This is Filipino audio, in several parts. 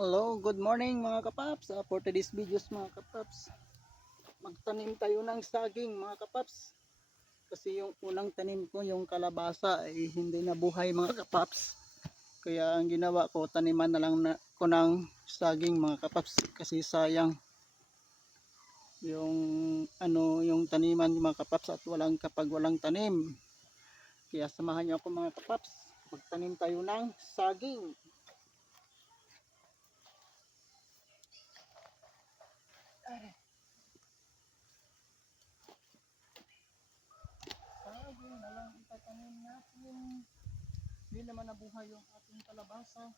Hello, good morning mga kapaps. Uh, for today's videos mga kapaps, magtanim tayo ng saging mga kapaps. Kasi yung unang tanim ko, yung kalabasa, ay hindi nabuhay mga kapaps. Kaya ang ginawa ko, taniman na lang na, ko ng saging mga kapaps. Kasi sayang yung ano yung taniman mga kapaps at walang kapag walang tanim. Kaya samahan niyo ako mga kapaps. Magtanim tayo ng saging na lang itatanim natin. Hindi naman nabuhay yung ating kalabasa.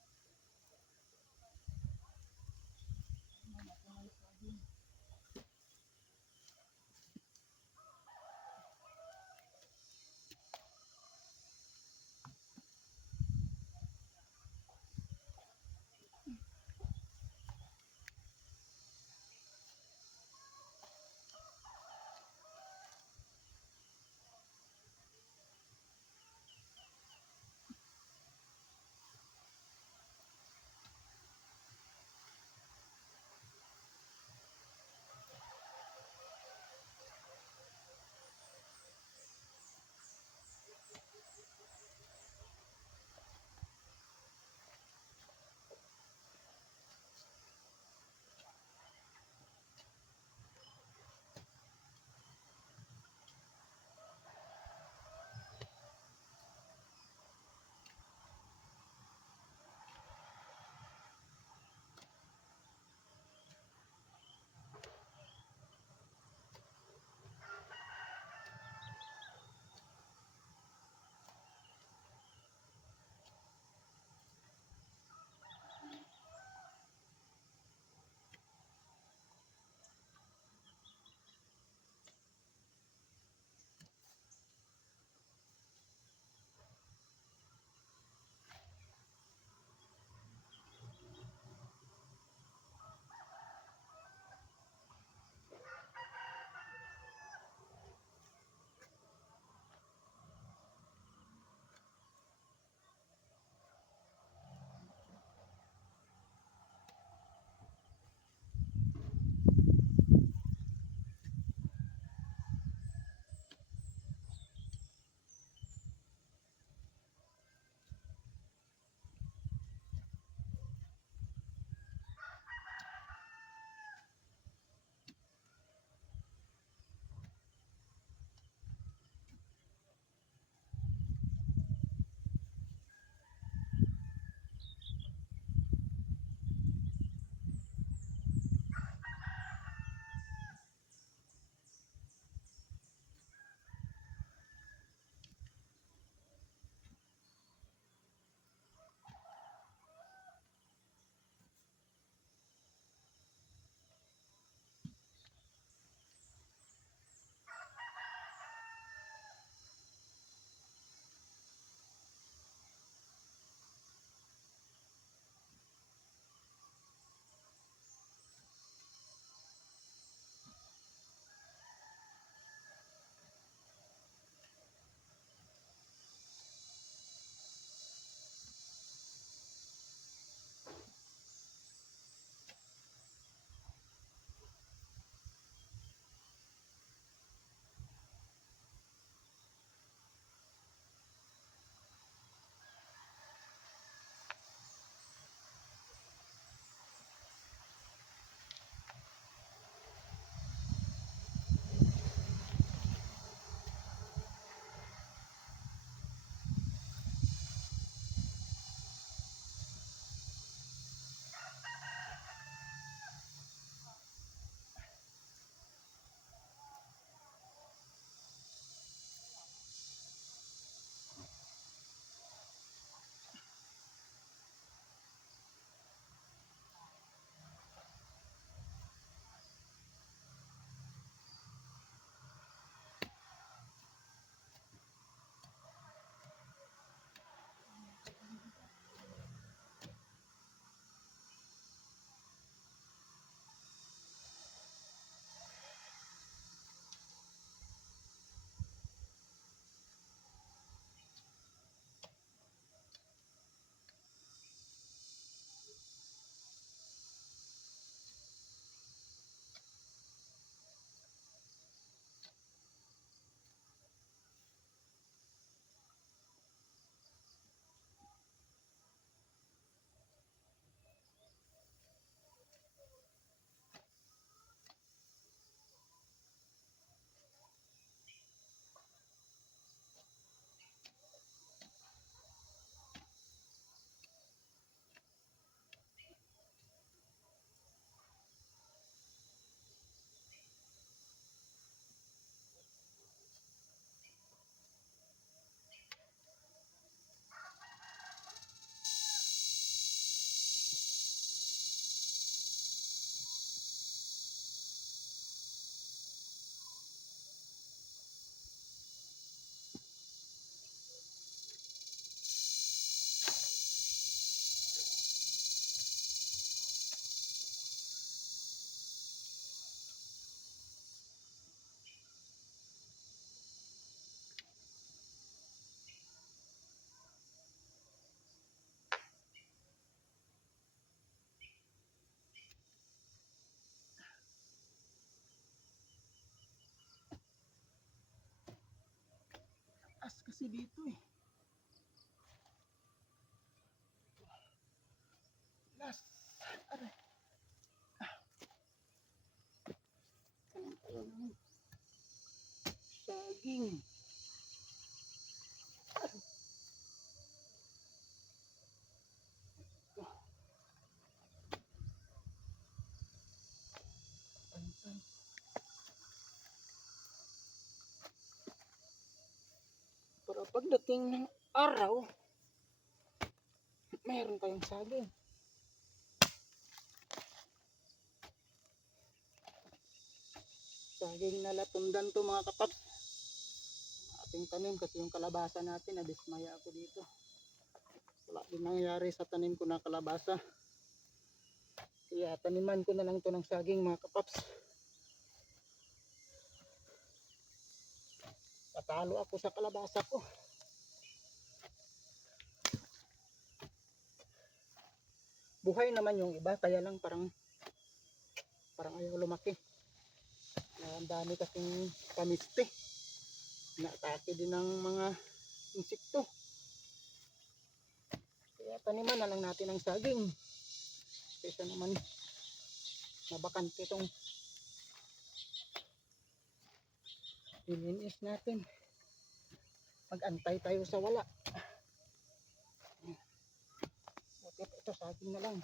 Kasi dito eh. Last. Aray. Ah. Kanan tayo ng saging. Aray. Ito. Pantan. Para pagdating ng araw, mayroon tayong saging. Saging na latundan to mga kapaps. Ating tanim kasi yung kalabasa natin, nadismaya ako dito. Wala din nangyari sa tanim ko na kalabasa. Kaya taniman ko na lang to ng saging mga kapaps. Patalo ako sa kalabasa ko. Buhay naman yung iba, kaya lang parang parang ayaw lumaki. Ang dami kasing kamiste. Naatake din ng mga insekto. Kaya taniman na lang natin ng saging. Kaysa naman nabakante itong ilinis natin. Mag-antay tayo sa wala. Okay, ito saging na lang.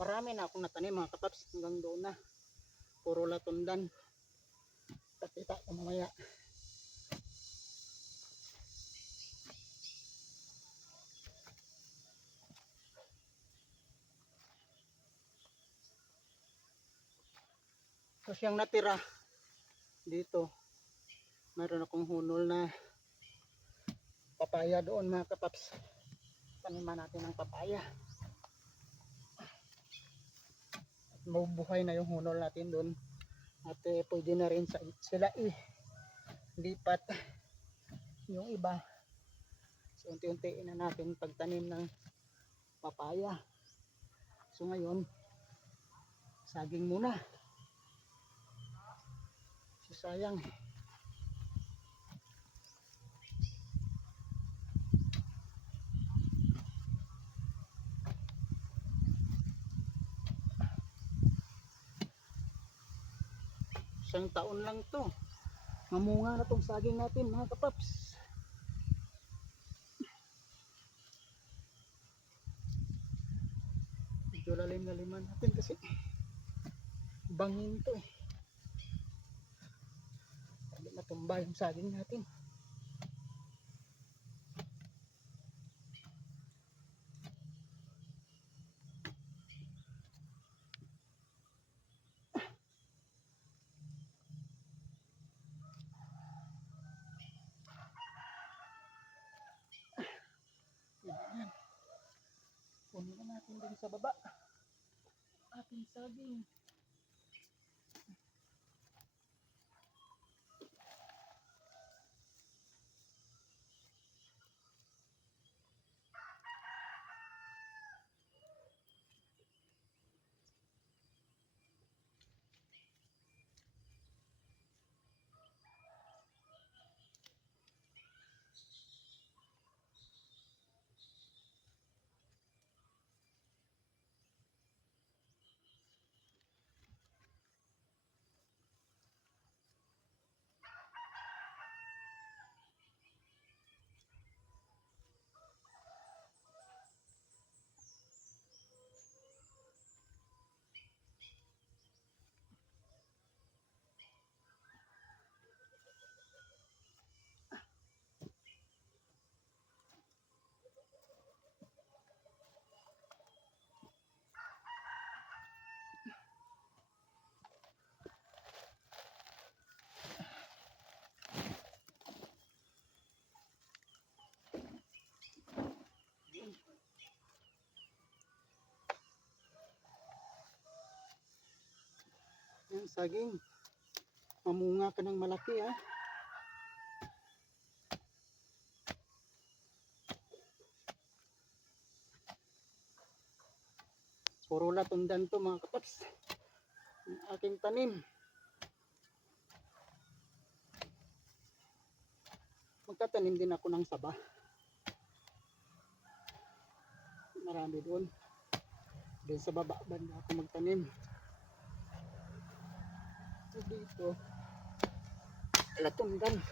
Marami na akong natanim mga kapaps hanggang doon na. Puro latundan. Pakita ko mamaya. So siyang natira dito. Meron akong hunol na papaya doon mga kapaps. Taniman natin ng papaya. At mabubuhay na yung hunol natin doon. At eh, pwede na rin sa, sila i lipat yung iba. So unti-untiin na natin pagtanim ng papaya. So ngayon, saging muna. Sayang. Isang taon lang to. Mamunga na tong saging natin mga kapaps. Medyo lalim na liman natin kasi bangin to eh. Matumba yung saging natin. Kunin na natin din sa baba. Ating saging. ng saging. Mamunga ka ng malaki ha. Puro latundan to mga kapaps. Ang aking tanim. Magtatanim din ako ng saba. Marami doon. Doon sa baba banda ako magtanim. Dito, latundan.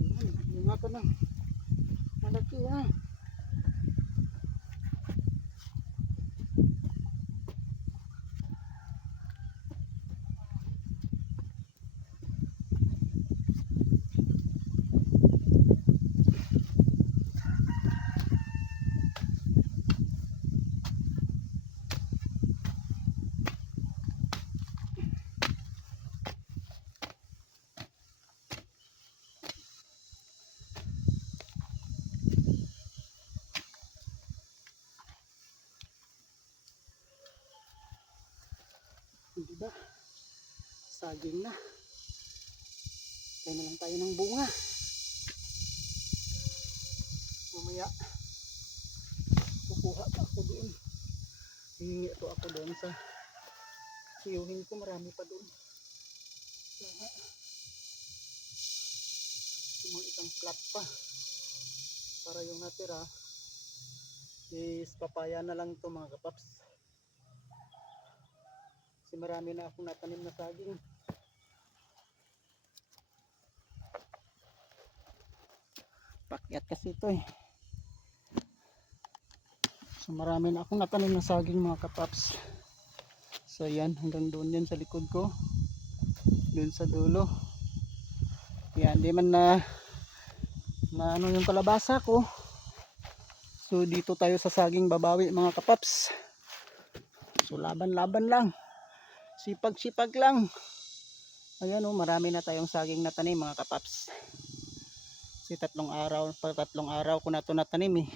Yan, yung ako na. Malaki ha. Di ba? Saging na. Kaya lang tayo ng bunga. Mamaya, kukuha pa ako doon. Hihingi ito ako doon sa siyuhin ko. Marami pa doon. Mga isang flat pa. Para yung natira is papaya na lang to mga kapaps. Kasi marami na akong natanim na saging. Pakyat kasi ito eh. So marami na akong natanim na saging mga kapaps. So yan hanggang doon yan sa likod ko. Doon sa dulo. Yan di man na na ano yung kalabasa ko. So dito tayo sa saging babawi mga kapaps. So laban-laban lang. Sipag-sipag lang. Ayan o, marami na tayong saging na tanim mga kapaps. Kasi tatlong araw, pa tatlong araw ko na ito natanim eh.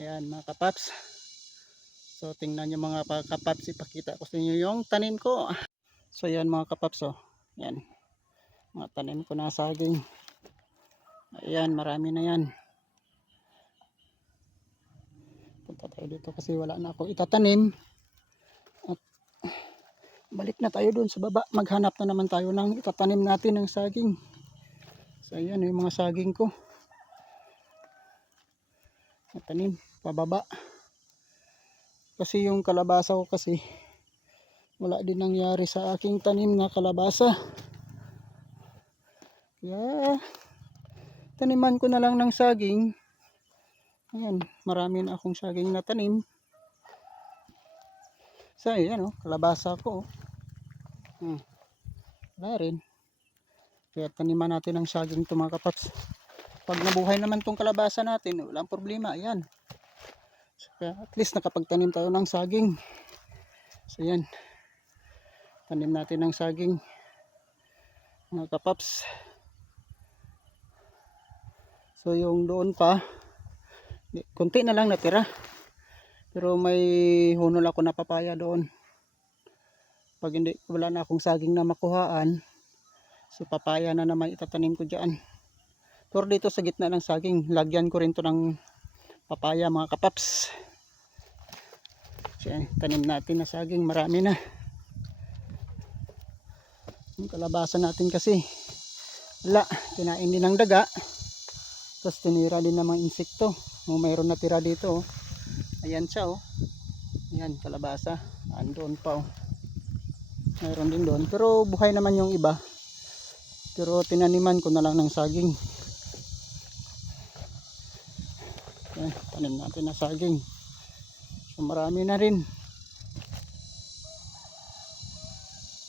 Ayan mga kapaps. So tingnan nyo mga pa- kapaps, ipakita ko sa inyo yung tanim ko. So ayan mga kapaps oh. Ayan. Mga tanim ko na saging. Ayan, marami na yan. Punta tayo dito kasi wala na ako itatanim. Balik na tayo doon sa baba. Maghanap na naman tayo ng itatanim natin ng saging. So ayan yung mga saging ko. Natanim, pababa. Kasi yung kalabasa ko kasi wala din nangyari sa aking tanim na kalabasa. Kaya taniman ko na lang ng saging. Ayan, marami na akong saging na tanim. So, ayan oh, kalabasa ko. oh. Hmm. Wala rin. Kaya taniman natin ng saging ito mga kapaps. Pag nabuhay naman tong kalabasa natin, walang problema. Ayan. So, at least nakapagtanim tayo ng saging. So, ayan. Tanim natin ng saging. Mga kapaps. So yung doon pa, konti na lang natira. Pero may hunol ako na papaya doon. Pag hindi, wala na akong saging na makuhaan, so papaya na naman itatanim ko dyan. Pero dito sa gitna ng saging, lagyan ko rin to ng papaya mga kapaps. So yan, tanim natin na saging, marami na. Yung kalabasa natin kasi, wala, kinain din ng daga. Tapos tinira din ng mga insekto. O mayroon na tira dito. Oh. Ayan siya oh. Ayan kalabasa. Andoon pa oh. Mayroon din doon. Pero buhay naman yung iba. Pero tinaniman ko na lang ng saging. Ayan, tanim natin na saging. So marami na rin.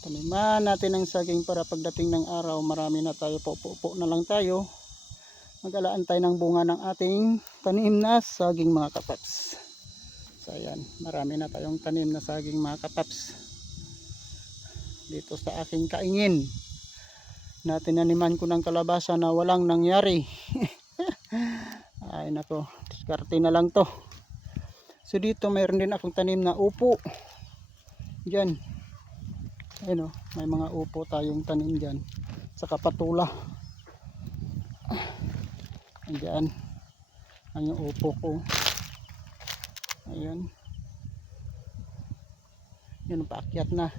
Taniman natin ng saging para pagdating ng araw marami na tayo. Pupo na lang tayo mag-alaan tayo ng bunga ng ating tanim na saging mga kapaps. So ayan, marami na tayong tanim na saging mga kapaps. Dito sa aking kaingin. na tinaniman ko ng kalabasa na walang nangyari. Ay nako, diskarte na lang to. So dito mayroon din akong tanim na upo. Diyan. Ayun oh, may mga upo tayong tanim diyan. Sa kapatula. Ayan. Ang upo ko. Ayun. Yun, paakyat na.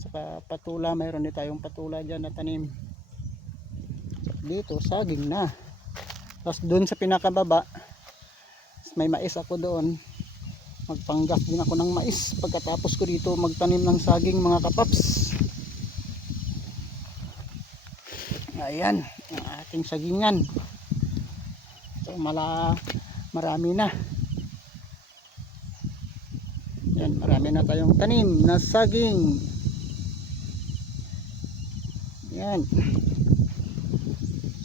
Saka patula, mayroon din tayong patula dyan na tanim. Dito, saging na. Tapos doon sa pinakababa, may mais ako doon. Magpanggap din ako ng mais. Pagkatapos ko dito magtanim ng saging mga kapaps. Ayan, ang ating sagingan. So, mala, marami na. Yan, marami na tayong tanim na saging. Yan.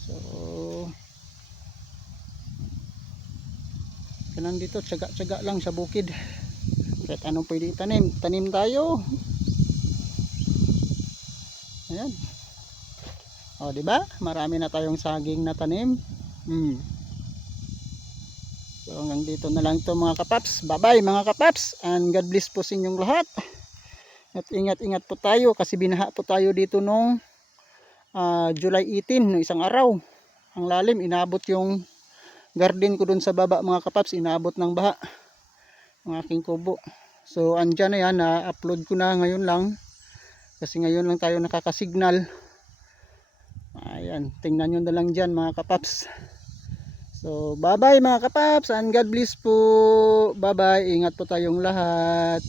So, ganun dito, tsaga-tsaga lang sa bukid. Kahit anong pwede itanim, tanim tayo. Ayan. O, di ba? Marami na tayong saging na tanim. Hmm. So hanggang dito na lang to mga kapaps. Bye-bye mga kapaps. And God bless po sa inyong lahat. At ingat-ingat po tayo kasi binaha po tayo dito nung ah, July 18, no isang araw. Ang lalim, inabot yung garden ko dun sa baba mga kapaps. Inabot ng baha ang aking kubo. So andyan na yan, na-upload ko na ngayon lang. Kasi ngayon lang tayo nakakasignal. Ayan, tingnan nyo na lang dyan mga kapaps. So, bye-bye mga kapaps and God bless po. Bye-bye. Ingat po tayong lahat.